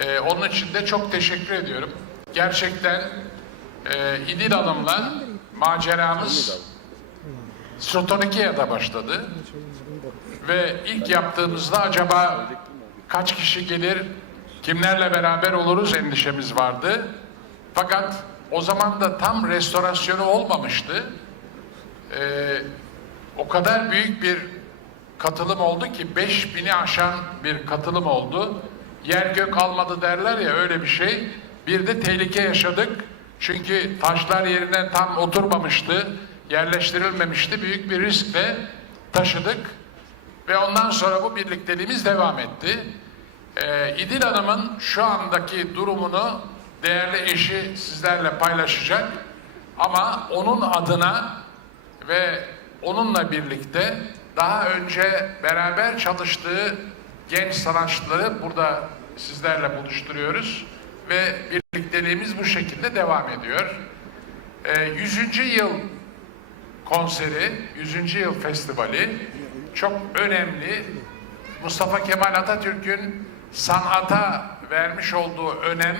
Ee, onun için de çok teşekkür ediyorum. Gerçekten e, İdil Hanım'la maceramız Sotonikia'da başladı. Ve ilk yaptığımızda acaba kaç kişi gelir, kimlerle beraber oluruz endişemiz vardı. Fakat o zaman da tam restorasyonu olmamıştı. Ee, o kadar büyük bir katılım oldu ki 5000'i aşan bir katılım oldu. Yer gök almadı derler ya öyle bir şey. Bir de tehlike yaşadık. Çünkü taşlar yerine tam oturmamıştı, yerleştirilmemişti. Büyük bir riskle taşıdık ve ondan sonra bu birlikteliğimiz devam etti. Ee, İdil Hanım'ın şu andaki durumunu değerli eşi sizlerle paylaşacak. Ama onun adına ve onunla birlikte daha önce beraber çalıştığı genç sanatçıları burada sizlerle buluşturuyoruz ve birlikteliğimiz bu şekilde devam ediyor. Ee, 100. yıl konseri, 100. yıl festivali çok önemli. Mustafa Kemal Atatürk'ün sanata vermiş olduğu önem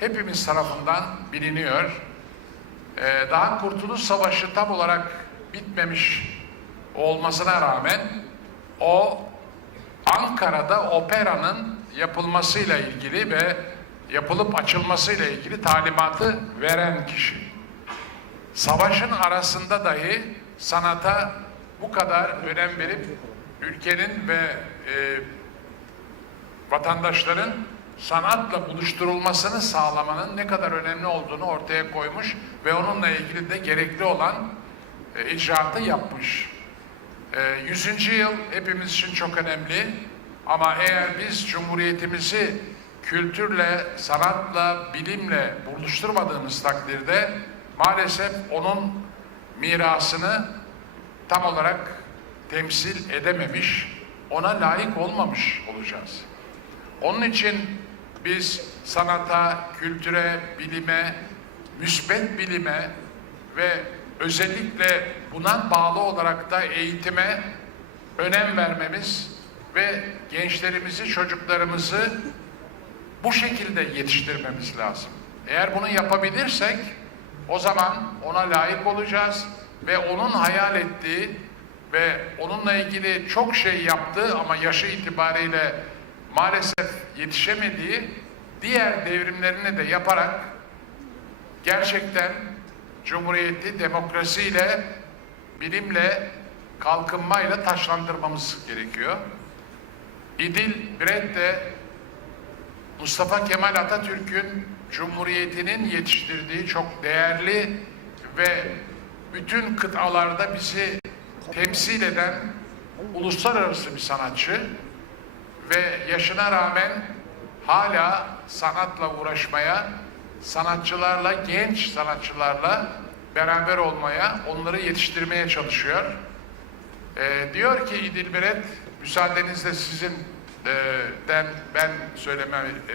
hepimiz tarafından biliniyor. Ee, daha Kurtuluş Savaşı tam olarak bitmemiş olmasına rağmen o Ankara'da operanın yapılmasıyla ilgili ve yapılıp açılmasıyla ilgili talimatı veren kişi. Savaşın arasında dahi sanata bu kadar önem verip ülkenin ve e, vatandaşların sanatla buluşturulmasını sağlamanın ne kadar önemli olduğunu ortaya koymuş ve onunla ilgili de gerekli olan e, icraatı yapmış. E, 100. yıl hepimiz için çok önemli ama eğer biz Cumhuriyetimizi kültürle, sanatla, bilimle buluşturmadığımız takdirde maalesef onun mirasını tam olarak temsil edememiş, ona layık olmamış olacağız. Onun için biz sanata, kültüre, bilime, müsbet bilime ve özellikle buna bağlı olarak da eğitime önem vermemiz ve gençlerimizi, çocuklarımızı bu şekilde yetiştirmemiz lazım. Eğer bunu yapabilirsek o zaman ona layık olacağız ve onun hayal ettiği ve onunla ilgili çok şey yaptığı ama yaşı itibariyle maalesef yetişemediği diğer devrimlerini de yaparak gerçekten Cumhuriyeti demokrasiyle, bilimle, kalkınmayla taşlandırmamız gerekiyor. İdil Biret de Mustafa Kemal Atatürk'ün Cumhuriyeti'nin yetiştirdiği çok değerli ve bütün kıtalarda bizi temsil eden uluslararası bir sanatçı ve yaşına rağmen hala sanatla uğraşmaya, sanatçılarla, genç sanatçılarla beraber olmaya, onları yetiştirmeye çalışıyor. Ee, diyor ki İdil Biret, müsaadenizle sizin e, den ben söyleme